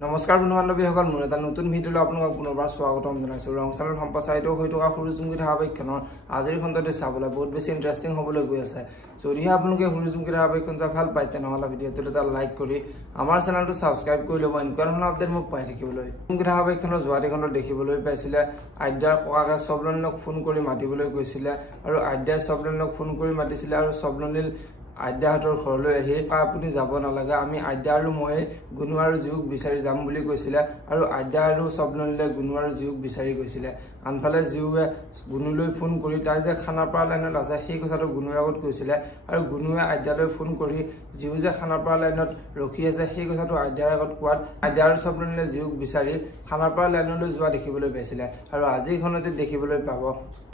নমস্কাৰ বন্ধু বান্ধৱীসকল, মোৰ এটা নতুন ভিডিঅ'লৈ আপোনালোকক পুনৰবাৰ স্বাগতম জনাইছোঁ। ৰং চেনেল সম্প্ৰচাৰিত হৈ থকা সূৰ্যমুখী ধাৰাবাহিকখনৰ আজিৰ খণ্ডটো চাবলৈ বহুত বেছি ইণ্টাৰেষ্টিং হ'বলৈ গৈ আছে। যদিহে আপোনালোকে সূৰ্যমুখী ধাৰাবাহিকখন চাই ভাল পায়, তেনেহ'লে ভিডিঅ'টোত এটা লাইক কৰি আমাৰ চেনেলটো ছাবস্ক্ৰাইব কৰি ল'ব, এনেকুৱা ধৰণৰ আপডেট মোক পাই থাকিবলৈ। সূৰ্যমুখী ধাৰাবাহিকখনৰ যোৱাটি খণ্ডত দেখিবলৈ পাইছিলে আদ্যাৰ ককাকে স্বপ্ননীলক ফোন কৰি মাতিবলৈ গৈছিলে আৰু আদ্যাই স্বপ্ননীলক ফোন কৰি মাতিছিলে আৰু স্বপ্ননীল আদ্যাহঁতৰ ঘৰলৈ আহি আপুনি যাব নালাগে, আমি আদ্যা আৰু মই গুণু আৰু জীউক বিচাৰি যাম বুলি কৈছিলে আৰু আদ্যা আৰু স্বপ্ননীলে গুণু আৰু জীউক বিচাৰি গৈছিলে। আনফালে জীউৱে গুণুলৈ ফোন কৰি তাই যে খানাপাৰা লাইনত আছে সেই কথাটো গুণুৰ আগত কৈছিলে আৰু গুণুৱে আদ্যালৈ ফোন কৰি জীউ যে খানাপাৰা লাইনত ৰখি আছে সেই কথাটো আদ্যাৰ আগত কোৱাত আদ্যা আৰু স্বপ্ননীলে জীউক বিচাৰি খানাপাৰা লাইনলৈ যোৱা দেখিবলৈ পাইছিলে। আৰু আজিখনতে দেখিবলৈ পাব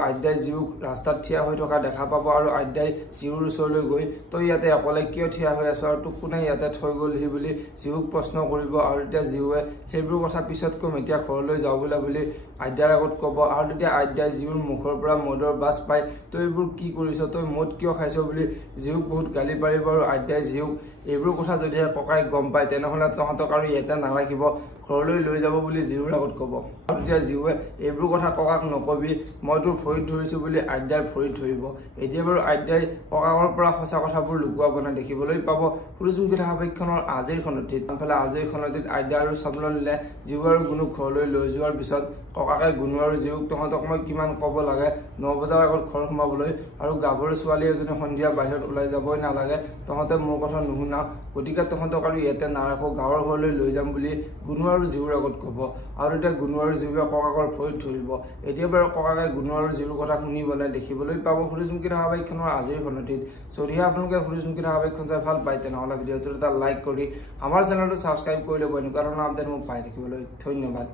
আদ্যাই জীউক ৰাস্তাত থিয় হৈ থকা দেখা পাব আৰু আদ্যাই জীউৰ ওচৰলৈ গৈ তই ইয়াতে অকলে কিয় থিয় হৈ আছো আৰু তোক কোনে ইয়াতে থৈ গ'লহি বুলি জীউক প্ৰশ্ন কৰিব আৰু তেতিয়া জীউৱে সেইবোৰ কথা পিছত কম, এতিয়া ঘৰলৈ যাওঁ বোলা বুলি আদ্যাৰ আগত ক'ব আৰু তেতিয়া আদ্যাই জীউৰ মুখৰ পৰা মদৰ বাছ পাই তই এইবোৰ কি কৰিছ, তই মদ কিয় খাইছ বুলি জীউক বহুত গালি পাৰিব আৰু আদ্যাই জীউক এইবোৰ কথা যদিহে ককাই গম পায় তেনেহ'লে তহঁতক আৰু ইয়াতে নাৰাখিব, ঘৰলৈ লৈ যাব বুলি জীউৰ আগত ক'ব। আৰু তেতিয়া জীউৱে এইবোৰ কথা ককাক নকবি, মই তোৰ ভৰিত ধৰিছোঁ বুলি আদ্যাৰ ভৰিত ধৰিব। এতিয়া বাৰু আদ্যাই ককাকৰ পৰা সঁচা কথাবোৰ লুকুৱাব নাই দেখিবলৈ পাব সূৰ্যমুখী ধাৰাবাহিকখনৰ আজিৰ খণ্ডটিত। আনফালে আজিৰ খণ্ডটিত আদ্যা আৰু স্বপ্ননীলে জীউ আৰু গুণুক ঘৰলৈ লৈ যোৱাৰ পিছত ককাকে গুণু আৰু জীউক তহঁতক মই কিমান ক'ব লাগে 9 বজাৰ আগত ঘৰ সোমাবলৈ আৰু গাভৰু ছোৱালী এজনী সন্ধিয়া বাহিৰত ওলাই যাবই নালাগে, তহঁতে মোৰ কথা নুশুনা, গতিকে তহঁতক আৰু ইয়াতে নাৰাখোঁ, গাঁৱৰ ঘৰলৈ লৈ যাম বুলি গুণু আৰু জীউৰ আগত ক'ব আৰু এতিয়া গুণু আৰু জীউৱে ককাকৰ ভৰিত ধৰিব। এতিয়া বাৰু ককাকে গুণু আৰু জীউৰ কথা শুনিবলৈ দেখিবলৈ পাব সূৰ্যমুখী ধাৰাবাহিকখনৰ আজিৰ খণ্ডটিত। যদিহে আপোনালোকে সূৰ্যমুখী ধাৰাবাহিকখন চাই ভাল পায় তেনেহ'লে ভিডিঅ'টোত এটা লাইক কৰি আমাৰ চেনেলটো ছাবস্ক্ৰাইব কৰি ল'ব, এনেকুৱা ধৰণৰ আপডেট মোক পাই থাকিবলৈ। ধন্যবাদ।